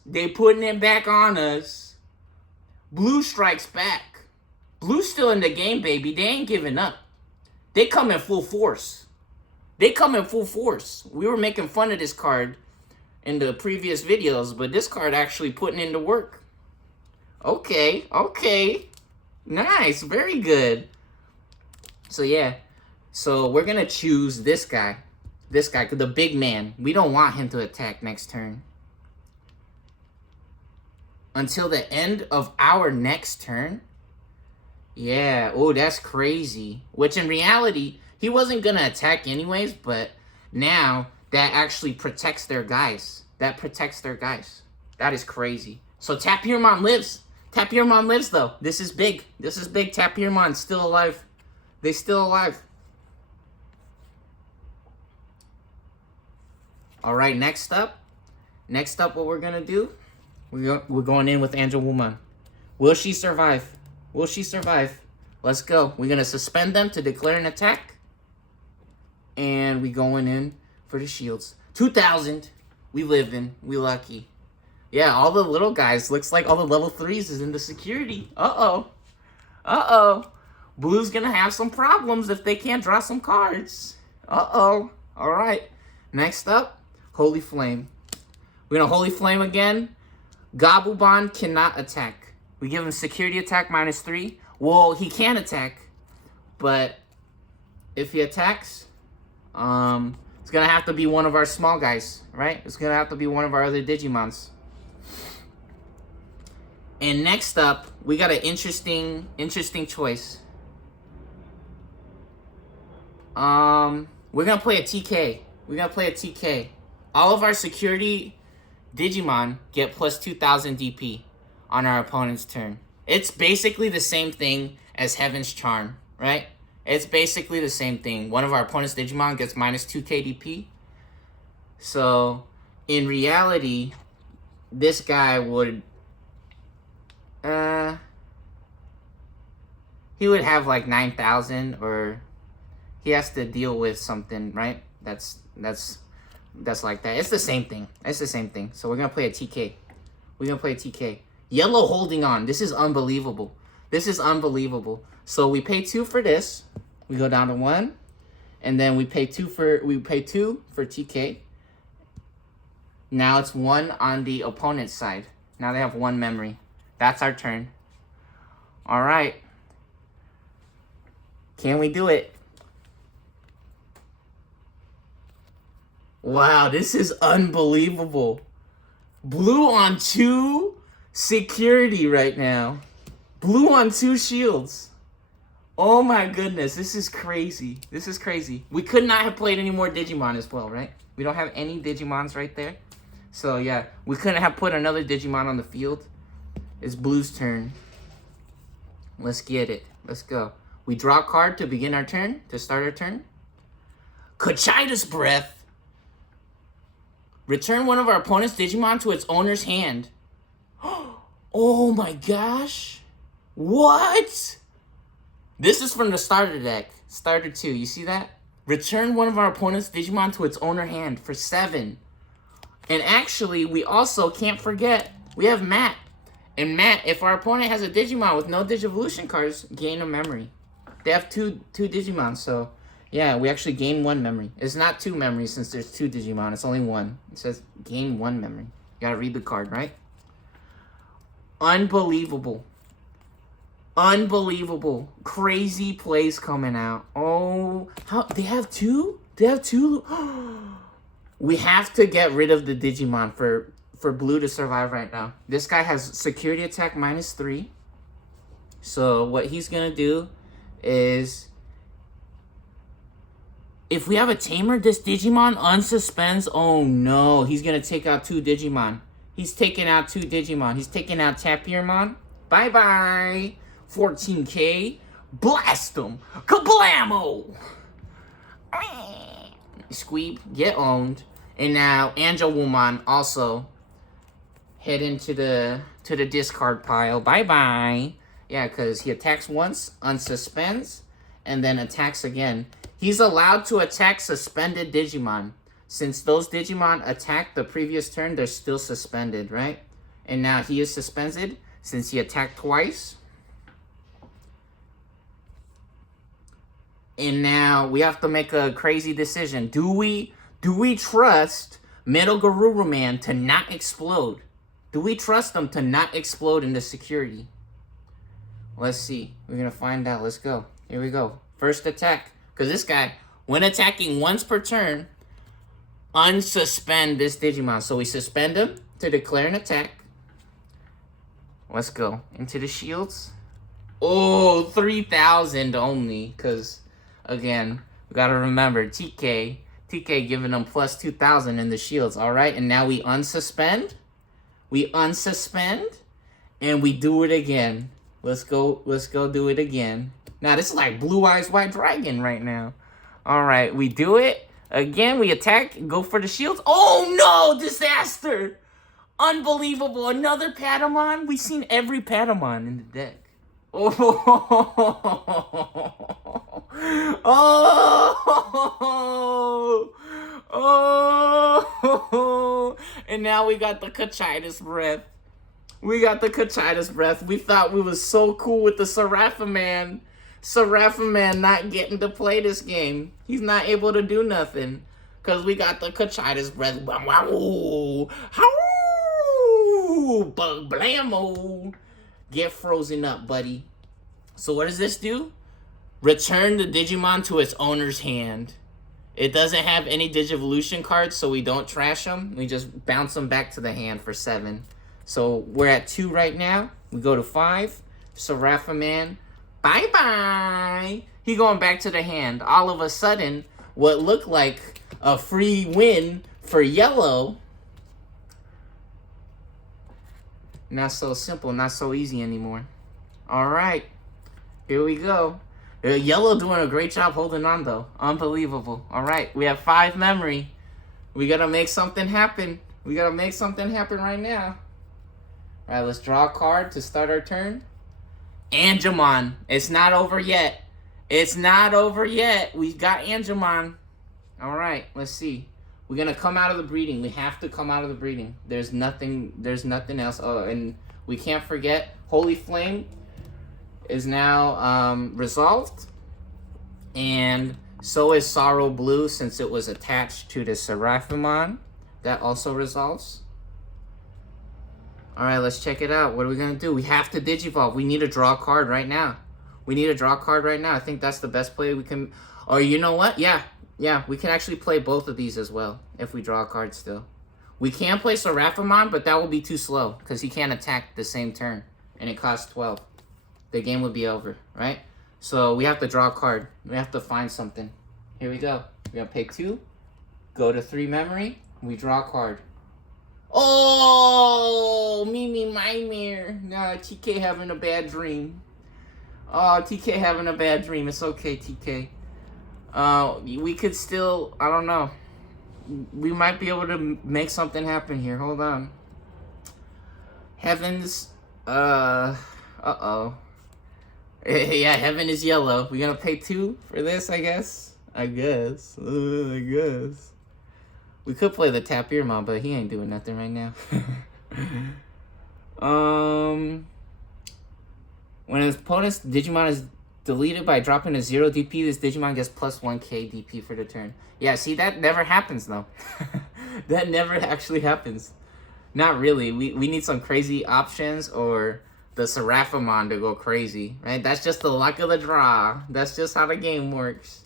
Blue strikes back. Blue's still in the game, baby. They ain't giving up. They come in full force. We were making fun of this card in the previous videos, but this card actually putting into work. Okay. Nice, very good. So yeah, so we're gonna choose this guy, the big man. We don't want him to attack next turn. Until the end of our next turn? Yeah, oh, that's crazy. Which in reality, he wasn't gonna attack anyways, but now that actually protects their guys. That is crazy. So Tapirmon lives. Though. This is big. Tapirmon's still alive. They're still alive. Alright, next up, what we're gonna do, we're going in with Angel Woman. Will she survive? Let's go. We're gonna suspend them to declare an attack. And we going in for the shields. 2,000. We living. We lucky. Yeah, all the little guys. Looks like all the level 3s is in the security. Uh-oh. Blue's gonna have some problems if they can't draw some cards. Uh-oh. Alright. Next up, Holy Flame. We're gonna Holy Flame again. Gobblebond cannot attack. We give him security attack -3. Well, he can attack, but if he attacks, it's gonna have to be one of our small guys, right? It's gonna have to be one of our other Digimons. And next up, we got an interesting choice. We're gonna play a TK. We're gonna play a TK. All of our security Digimon get plus 2,000 DP on our opponent's turn. It's basically the same thing as Heaven's Charm, right? It's basically the same thing. One of our opponent's Digimon gets minus 2k DP. So, in reality, this guy would... he would have like 9,000, or he has to deal with something, right? That's like that. It's the same thing. It's the same thing. So we're gonna play a TK. We're gonna play a TK. Yellow holding on. This is unbelievable. This is unbelievable. So we pay 2 for this. We go down to 1, and then we pay 2 for TK. Now it's 1 on the opponent's side. Now they have 1 memory. That's our turn. All right. Can we do it? Wow, this is unbelievable. Blue on 2 security right now. Blue on 2 shields. Oh my goodness, this is crazy. This is crazy. We could not have played any more Digimon as well, right? We don't have any Digimons right there. So yeah, we couldn't have put another Digimon on the field. It's Blue's turn. Let's get it. Let's go. We draw a card to begin our turn, to start our turn. Cocytus Breath. Return one of our opponent's Digimon to its owner's hand. Oh my gosh. What? This is from the starter deck. Starter 2. You see that? Return one of our opponent's Digimon to its owner hand for 7. And actually, we also can't forget, we have Matt. And Matt, if our opponent has a Digimon with no Digivolution cards, gain a memory. They have two Digimon, so... yeah, we actually gain 1 memory. It's not 2 memories since there's 2 Digimon. It's only 1. It says gain 1 memory. You gotta read the card, right? Unbelievable. Unbelievable. Crazy plays coming out. Oh, how they have 2? They have 2? We have to get rid of the Digimon for Blue to survive right now. This guy has security attack -3. So what he's gonna do is... if we have a tamer, this Digimon unsuspends. Oh no, he's gonna take out 2 Digimon. He's taking out 2 Digimon. He's taking out Tapirmon. Bye-bye. 14k. Blast him. Kablamo. Squeeb, get owned. And now Angelwoman also head into the discard pile. Bye-bye. Yeah, because he attacks once, unsuspends, and then attacks again. He's allowed to attack suspended Digimon. Since those Digimon attacked the previous turn, they're still suspended, right? And now he is suspended since he attacked twice. And now we have to make a crazy decision. Do we trust Metal Garuru Man to not explode? Do we trust him to not explode into security? Let's see. We're going to find out. Let's go. Here we go. First attack. Because this guy, when attacking once per turn, unsuspend this Digimon. So we suspend him to declare an attack. Let's go. Into the shields. Oh, 3,000 only. Because, again, we got to remember, TK giving them plus 2,000 in the shields. All right, and now we unsuspend. We unsuspend. And we do it again. Let's go do it again. Now, this is like Blue Eyes White Dragon right now. All right, we do it. Again, we attack, go for the shields. Oh, no, disaster. Unbelievable. Another Patamon. We've seen every Patamon in the deck. Oh, oh, and now we got the Cocytus Breath. We got the Cocytus Breath. We thought we was so cool with the Seraphiman not getting to play this game. He's not able to do nothing. Because we got the cocytus breath. Wow. Bug blammo. Get frozen up, buddy. So what does this do? Return the Digimon to its owner's hand. It doesn't have any Digivolution cards, so we don't trash them. We just bounce them back to the hand for 7. So we're at 2 right now. We go to 5. Seraphiman. Bye-bye. He going back to the hand. All of a sudden, what looked like a free win for yellow. Not so simple, not so easy anymore. All right. Here we go. Yellow doing a great job holding on, though. Unbelievable. All right, we have 5 memory. We got to make something happen. We got to make something happen right now. All right, let's draw a card to start our turn. Angemon. It's not over yet. It's not over yet. We got Angemon. All right, let's see. We're going to come out of the breeding. We have to come out of the breeding. There's nothing else. Oh, and we can't forget Holy Flame is now resolved, and so is Sorrow Blue since it was attached to the Seraphimon. That also resolves. All right, let's check it out. What are we gonna do? We have to Digivolve. We need to draw a card right now. We need to draw a card right now. I think that's the best play we can. Or you know what? Yeah, we can actually play both of these as well if we draw a card still. We can play Seraphimon, but that will be too slow because he can't attack the same turn, and it costs 12. The game would be over, right? So we have to draw a card. We have to find something. Here we go. We're gonna pay 2, go to 3 memory, we draw a card. Oh, Mimi Nightmare. Nah, TK having a bad dream. Oh, TK having a bad dream. It's okay, TK. We could still, I don't know. We might be able to make something happen here. Hold on. Heavens, uh-oh. Yeah, heaven is yellow. We're gonna pay 2 for this, I guess. I guess. We could play the Tapirmon, but he ain't doing nothing right now. When an opponent's Digimon is deleted by dropping a 0 DP, this Digimon gets plus 1k DP for the turn. Yeah, see, that never happens, though. That never actually happens. Not really. We need some crazy options or the Seraphimon to go crazy, right? That's just the luck of the draw. That's just how the game works.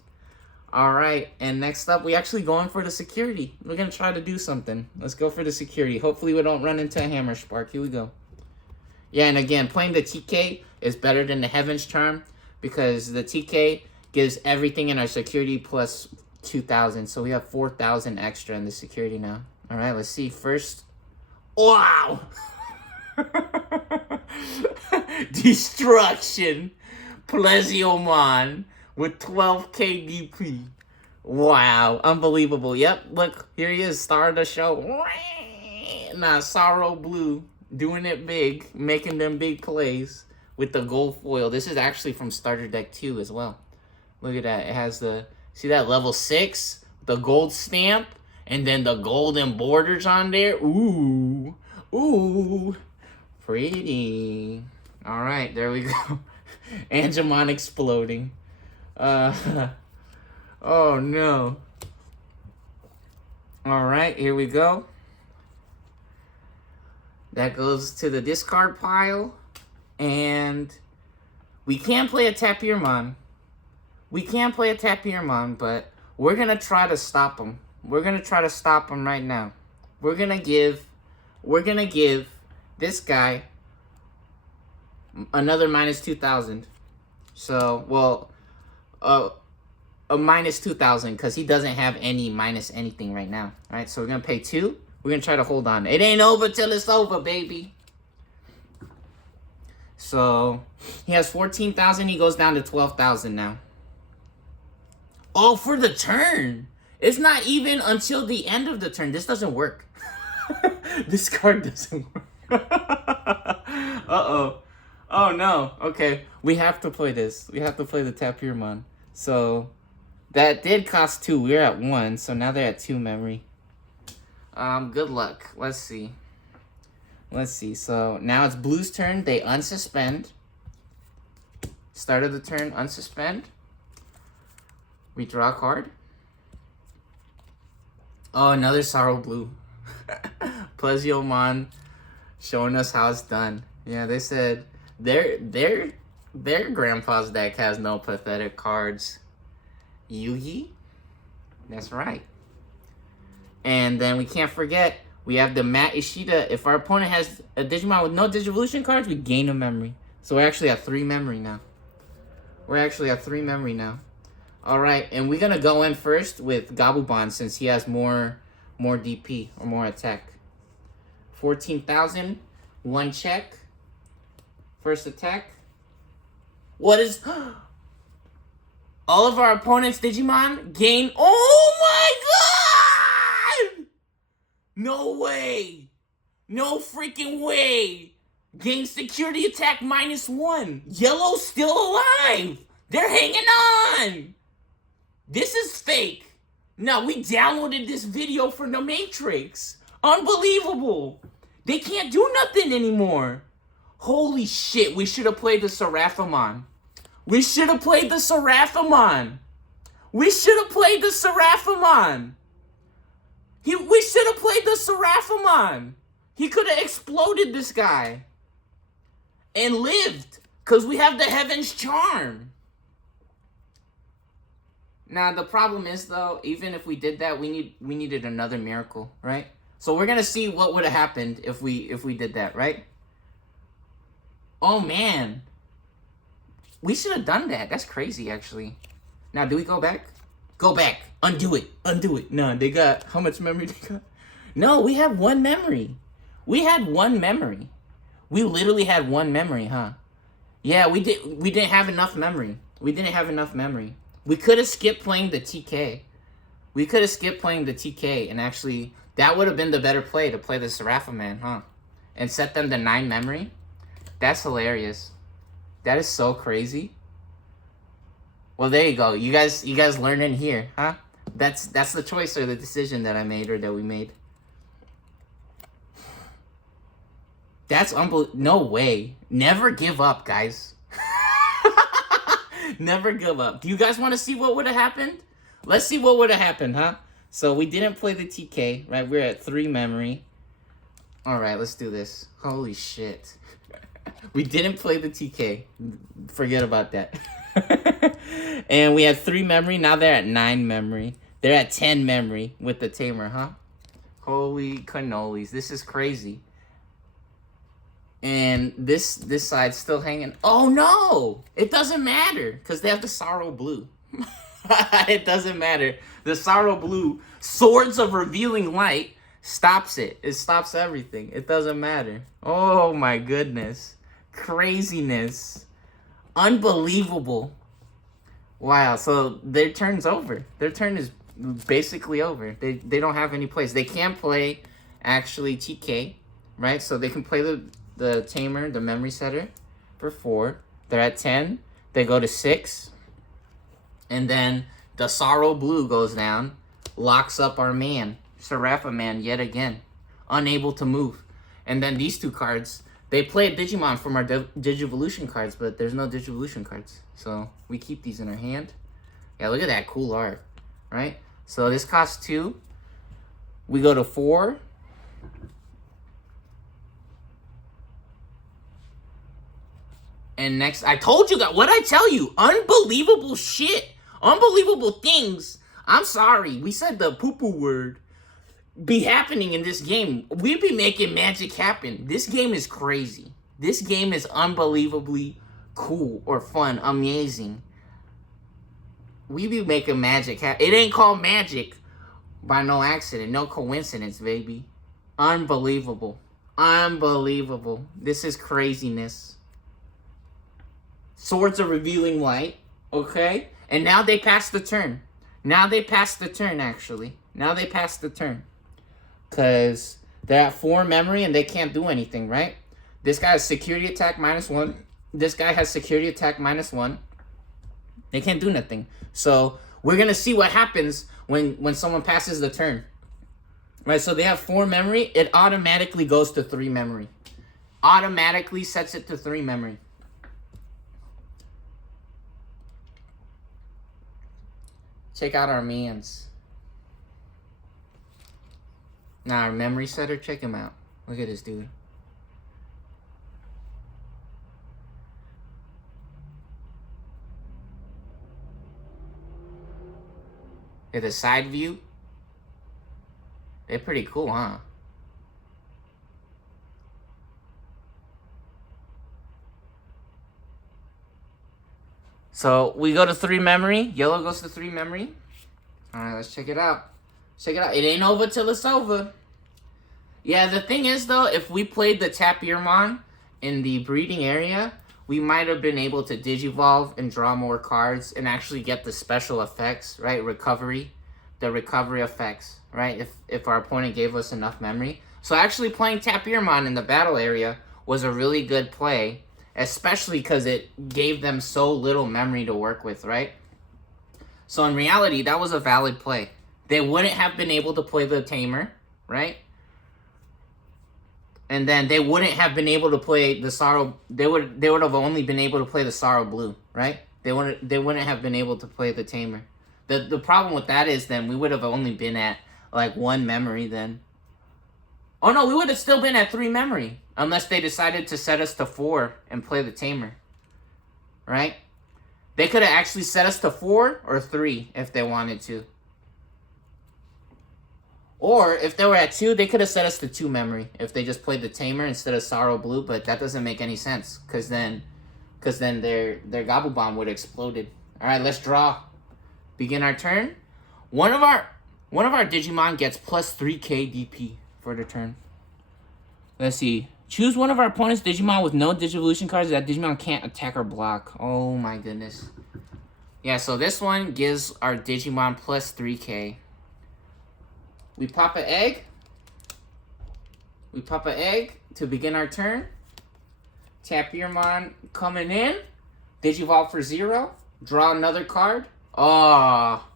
All right, and next up, we actually going for the security. We're going to try to do something. Let's go for the security. Hopefully we don't run into a Hammer Spark. Here we go. Yeah, and again, playing the TK is better than the Heaven's Charm because the TK gives everything in our security plus 2,000. So we have 4,000 extra in the security now. All right, let's see. First, wow! Destruction. Plesioman with 12k DP. Wow, unbelievable. Yep, look, here he is, star of the show. Nah, Sorrow Blue doing it big, making them big plays with the gold foil. This is actually from Starter Deck 2 as well. Look at that. It has the, see that level 6? The gold stamp, and then the golden borders on there. Ooh. Ooh. Pretty. All right, there we go. Angemon exploding. Oh no. All right, here we go. That goes to the discard pile. And we can play a Tapirmon. We can play a Tapirmon, but we're going to try to stop him. We're going to try to stop him right now. We're going to give this guy another minus 2,000. So, well, a minus 2,000 because he doesn't have any minus anything right now. All right, so we're going to pay 2. We're going to try to hold on. It ain't over till it's over, baby. So, he has 14,000. He goes down to 12,000 now. Oh, for the turn. It's not even until the end of the turn. This doesn't work. This card doesn't work. Uh-oh. Oh, no. Okay. We have to play this. We have to play the Tapirmon. So, that did cost 2. We're at 1. So, now they're at 2 memory. Good luck. Let's see. Let's see. So, now it's Blue's turn. They unsuspend. Start of the turn, unsuspend. We draw a card. Oh, another Sorrow Blue. Plesioman showing us how it's done. Yeah, they said their grandpa's deck has no pathetic cards. Yugi? That's right. And then we can't forget, we have the Matt Ishida. If our opponent has a Digimon with no Digivolution cards, we gain a memory. So we're actually at 3 memory now. Alright, and we're gonna go in first with Gabubon since he has more DP or more attack. 14,000, 1 check. First attack. What is... All of our opponent's Digimon gain... Oh my god! No way! No freaking way! Gain security attack -1. Yellow's still alive! They're hanging on! This is fake. No, we downloaded this video from the Matrix. Unbelievable. They can't do nothing anymore. Holy shit, we should have played the Seraphimon. We should have played the Seraphimon. We should have played the Seraphimon. We should have played the Seraphimon. He could have exploded this guy. And lived. Because we have the Heaven's Charm. Now, the problem is, though, even if we did that, we needed another miracle, right? So we're going to see what would have happened if we did that, right? Oh, man. We should have done that. That's crazy, actually. Now, do we go back? Go back. Undo it. Undo it. No, they got... How much memory they got? No, we had 1 memory. We had 1 memory. We literally had 1 memory, huh? Yeah, we didn't have enough memory. We didn't have enough memory. We could have skipped playing the TK. We could have skipped playing the TK, and actually, that would have been the better play to play the Seraphimon, huh? And set them to 9 memory. That's hilarious. That is so crazy. Well, there you go. You guys learning here, huh? That's the choice or the decision that I made or that we made. That's unbelievable. No way. Never give up, guys. Never give up. Do you guys want to see what would have happened? Let's see what would have happened, huh? So we didn't play the TK, right? We're at 3 memory. All right, let's do this. Holy shit. We didn't play the TK. Forget about that. And we had 3 memory. Now they're at 9 memory. They're at 10 memory with the Tamer, huh? Holy cannolis. This is crazy. And this side's still hanging. Oh, no! It doesn't matter, because they have the Sorrow Blue. It doesn't matter. The Sorrow Blue, Swords of Revealing Light, stops it. It stops everything. It doesn't matter. Oh, my goodness. Craziness. Unbelievable. Wow, so their turn's over. Their turn is basically over. They don't have any plays. They can play, actually, TK, right? So they can play the Tamer, the Memory Setter, for 4. They're at 10. They go to 6. And then the Sorrow Blue goes down, locks up our man, Seraphimon, yet again. Unable to move. And then these 2 cards, they play a Digimon from our Digivolution cards, but there's no Digivolution cards. So we keep these in our hand. Yeah, look at that cool art, right? So this costs 2. We go to 4. And next, I told you guys, what'd I tell you? Unbelievable shit. Unbelievable things. I'm sorry, we said the poo-poo word. Be happening in this game. We be making magic happen. This game is crazy. This game is unbelievably cool or fun, amazing. We be making magic happen. It ain't called magic by no accident, no coincidence, baby. Unbelievable. Unbelievable. This is craziness. Swords of Revealing Light, okay? And now they pass the turn. Now they pass the turn, actually. Now they pass the turn. Because they're at 4 memory and they can't do anything, right? This guy has security attack -1. This guy has security attack -1. They can't do nothing. So we're going to see what happens when someone passes the turn. Right, so they have 4 memory. It automatically goes to 3 memory. Automatically sets it to 3 memory. Check out our mans. Now our memory setter, check him out. Look at this dude. At the side view. They're pretty cool, huh? So we go to 3 memory. Yellow goes to 3 memory. Alright, let's check it out. Check it out. It ain't over till it's over. Yeah, the thing is though, if we played the Tapirmon in the breeding area, we might have been able to Digivolve and draw more cards and actually get the special effects, right? The recovery effects, right? If our opponent gave us enough memory. So actually playing Tapirmon in the battle area was a really good play, especially because it gave them so little memory to work with, right? So in reality, that was a valid play. They wouldn't have been able to play the Tamer, right? And then they wouldn't have been able to play the Sorrow. They would have only been able to play the Sorrow Blue, right? They wouldn't have been able to play the Tamer. The problem with that is then we would have only been at like 1 memory then. Oh no, we would have still been at 3 memory unless they decided to set us to 4 and play the Tamer, right? They could have actually set us to 4 or 3 if they wanted to. Or if they were at 2, they could have set us to 2 memory if they just played the Tamer instead of Sorrow Blue, but that doesn't make any sense because then their Gobble Bomb would have exploded. All right, let's draw. Begin our turn. One of our Digimon gets plus 3k DP for the turn. Let's see. Choose one of our opponent's Digimon with no Digivolution cards that Digimon can't attack or block. Oh my goodness. Yeah, so this one gives our Digimon plus 3k. We pop an egg. We pop an egg to begin our turn. Tapirmon coming in. Digivolve for 0. Draw another card. Oh,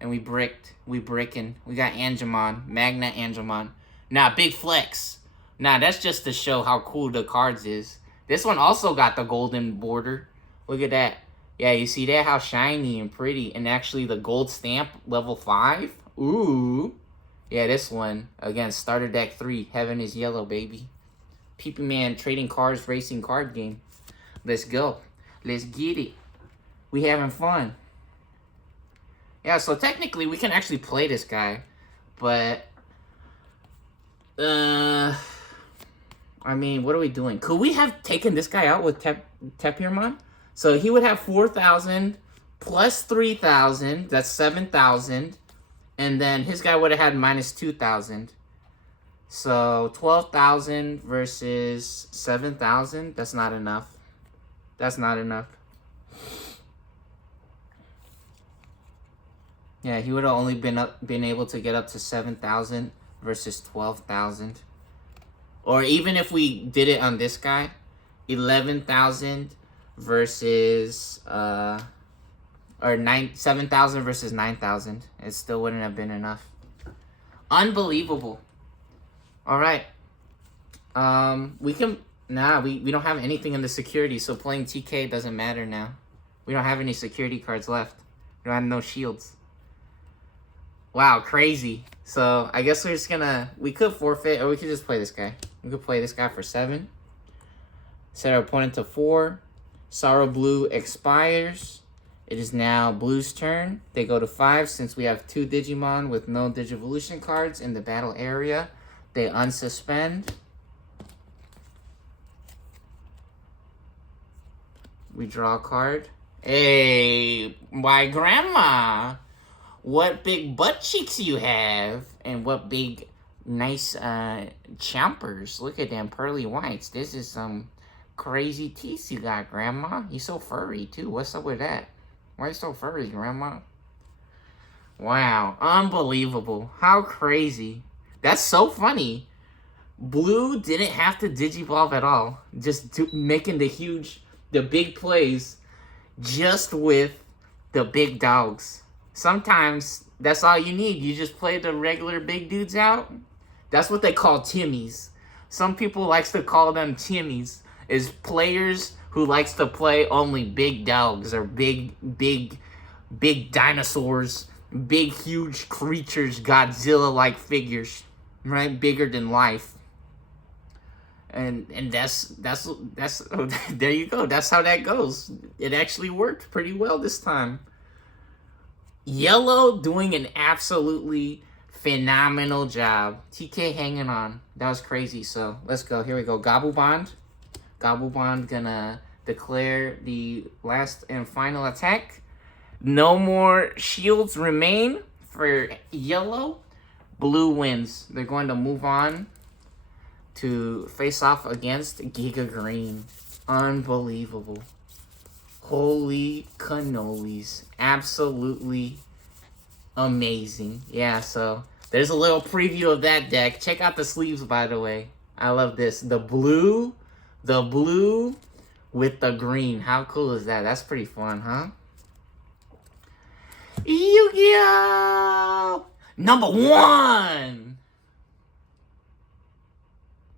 and we bricked. We bricking. We got Angemon. Magna Angemon. Nah, big flex. Nah, that's just to show how cool the cards is. This one also got the golden border. Look at that. Yeah, you see that? How shiny and pretty. And actually the gold stamp, level 5. Ooh. Yeah, this one. Again, starter deck 3. Heaven is yellow, baby. PP Man trading cards racing card game. Let's go. Let's get it. We having fun. Yeah, so technically we can actually play this guy. But I mean, what are we doing? Could we have taken this guy out with Tapirmon? So he would have 4,000 plus 3,000. That's 7,000. And then his guy would have had minus 2,000. So 12,000 versus 7,000. That's not enough. That's not enough. Yeah, he would have only been able to get up to 7,000 versus 12,000. Or even if we did it on this guy, 11,000 versus or 7,000 versus 9,000. It still wouldn't have been enough. Unbelievable. All right. We can we don't have anything in the security, so playing TK doesn't matter now. We don't have any security cards left. We don't have no shields. Wow, crazy. So I guess we're just gonna, we could forfeit or we could just play this guy. We could play this guy for 7. Set our opponent to 4. Sorrow Blue expires. It is now Blue's turn. They go to 5 since we have 2 Digimon with no Digivolution cards in the battle area. They unsuspend. We draw a card. Hey, my grandma. What big butt cheeks you have. And what big, nice chompers. Look at them pearly whites. This is some crazy teeth you got, Grandma. You so furry, too. What's up with that? Why are you so furry, Grandma? Wow. Unbelievable. How crazy. That's so funny. Blue didn't have to Digivolve at all. Just making the big plays just with the big dogs. Sometimes that's all you need. You just play the regular big dudes out. That's what they call Timmies. Some people likes to call them Timmies. Is players who likes to play only big dogs or big dinosaurs, big huge creatures, Godzilla-like figures. right? Bigger than life. And that's there you go. That's how that goes. It actually worked pretty well this time. Yellow doing an absolutely phenomenal job. TK hanging on. That was crazy. So let's go. Here we go. Gobblebond. Gobblebond gonna declare the last and final attack. No more shields remain for yellow. Blue wins. They're going to move on to face off against Giga Green. Unbelievable. Holy cannolis. Absolutely amazing. Yeah, so there's a little preview of that deck. Check out the sleeves, by the way. I love this. The blue with the green. How cool is that? That's pretty fun, huh? Yu-Gi-Oh! #1!